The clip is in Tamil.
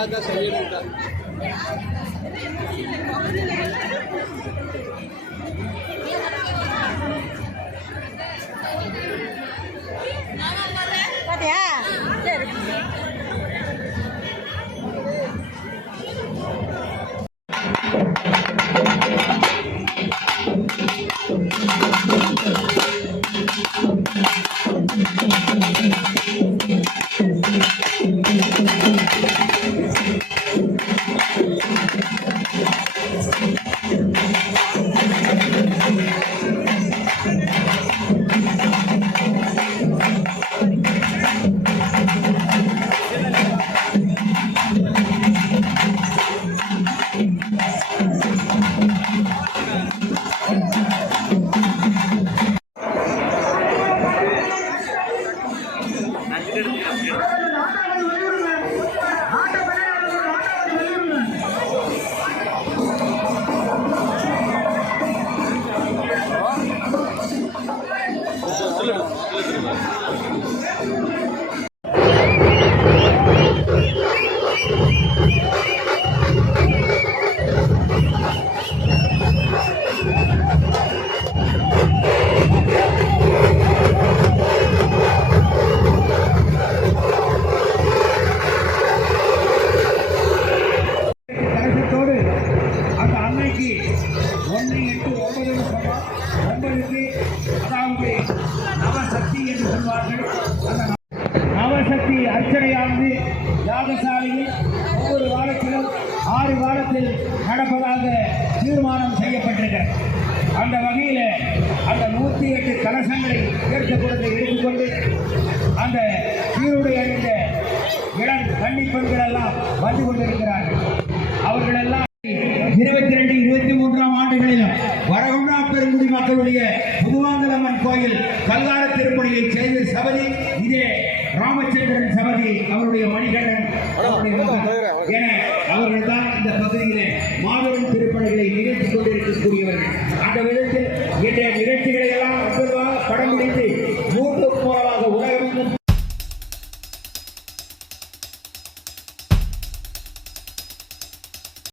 அழகாக செய்யணும். பாத்தியா? சரி. நவசக்தி அர்ச்சனையானது யாகசாலையில் ஒவ்வொரு வாரத்திலும் 6 வாரத்தில் நடப்பதாக தீர்மானம் செய்யப்பட்டிருக்கிறது. அந்த வகையில் அந்த 108 கலசங்களை ஏற்கக்கூடத்தை எடுத்துக்கொண்டு அந்த சீருடை அணிந்த இளம் கன்னிப்பெண்கள் எல்லாம் வந்து கொண்டிருக்கிறார்கள். அவர்களெல்லாம் 22, 23ஆம் ஆண்டுகளிலும் வரகுணா பெருங்குடி மக்களுடைய புதுவாங்கலம்மன் கோயில் கல்கார திருப்பணியை செய்த சபதி இதே ராமச்சந்திரன் சபதி, அவருடைய மணிகண்டன் என அவர்கள் தான் இந்த பகுதியிலே மாபெரும் திருப்பணிகளை நிகழ்த்திக் கொண்டிருக்கக்கூடியவர்கள். அந்த விதத்தில் இன்றைய நிகழ்ச்சிகளை எல்லாம் படம் பிடித்து யூடியூப் மூலமாக